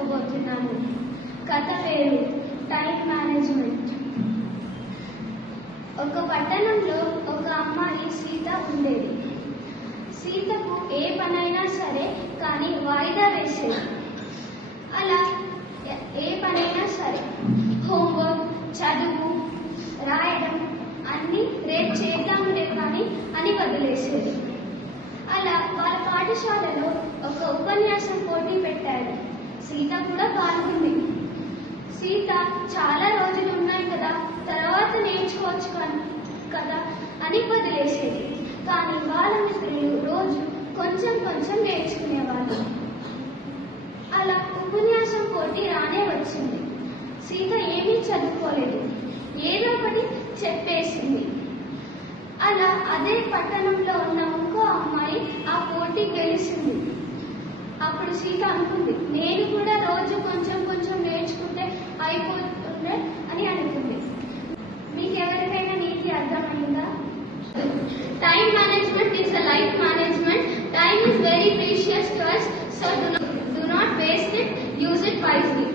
చెప్పబోతున్నాను. కథ పేరు టైం మేనేజ్మెంట్. ఒక పట్టణంలో ఒక అమ్మాయి సీత ఉండేది. సీతకు ఏ పనైనా సరే కానీ వాయిదా వేసేది. అలా ఏ పనైనా సరే, హోంవర్క్, చదువు, రాయడం అన్నీ రేపు చేద్దాంలే కానీ అని వదిలేసేది. అలా వాళ్ళ పాఠశాలలో ఒక ఉపన్యాసం పోటీ పెట్టారు. సీత కూడా పాల్గొంది. సీత చాలా రోజులు ఉన్నాయి కదా, తర్వాత నేర్చుకోవచ్చు కదా అని వదిలేసేది. కానీ వాళ్ళ మిత్రులు రోజు కొంచెం కొంచెం నేర్చుకునేవాళ్ళు. అలా ఉపన్యాసం పోటీ రానే వచ్చింది. సీత ఏమీ చదువుకోలేదు, ఏదో ఒకటి చెప్పేసింది. అలా అదే పట్టణంలో ఉన్న ఇంకో అమ్మాయి ఆ పోటీ గెలిచింది. అప్పుడు సీత అనుకుంది, నేను కూడా రోజు కొంచెం కొంచెం నేర్చుకుంటే అయిపోతుండే అని అనుకుంది. మీకు ఎవరికైనా నీతి అర్థమైందా? Time management is a life management. Time is very precious to us, so do not waste it, use it wisely.